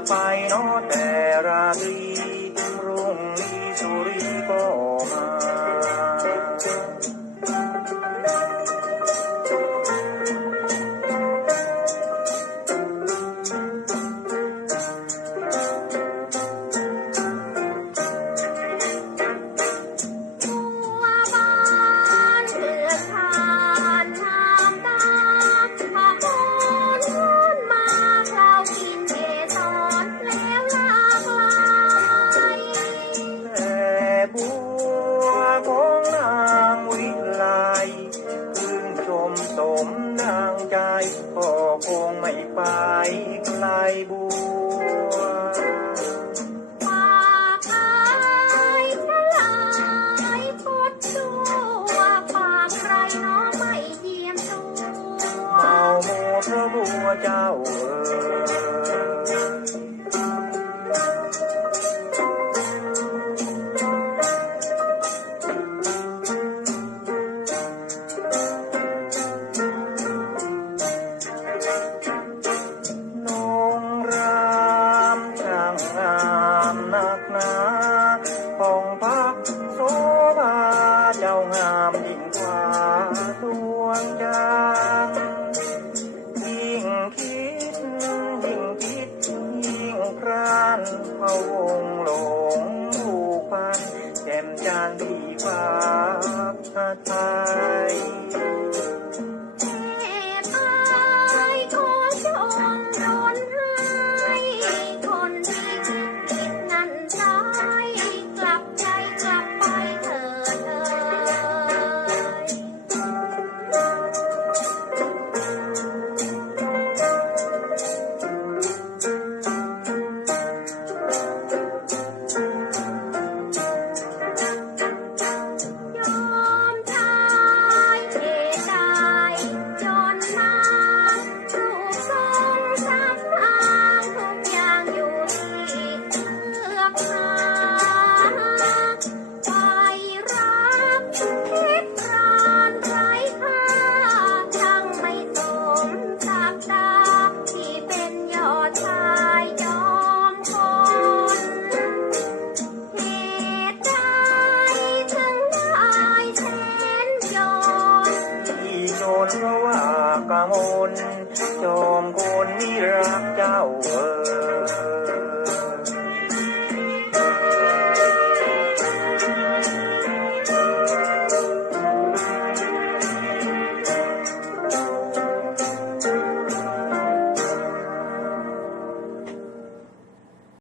pai no terra. Vida. ใจพ่อคงไม่ไปไกลบัวป่าคายสลายดตัวป่าใครน้อไม่ยี่มตัวเมาบัวเจ้า กว่าดวงดางยิ่งคิดยิ่งคิดยิ่งครานพะวงหลงผูกพันแจ่มจางดีฝฟ้าไทย กมลจอมคนนี่รักเจ้าเออ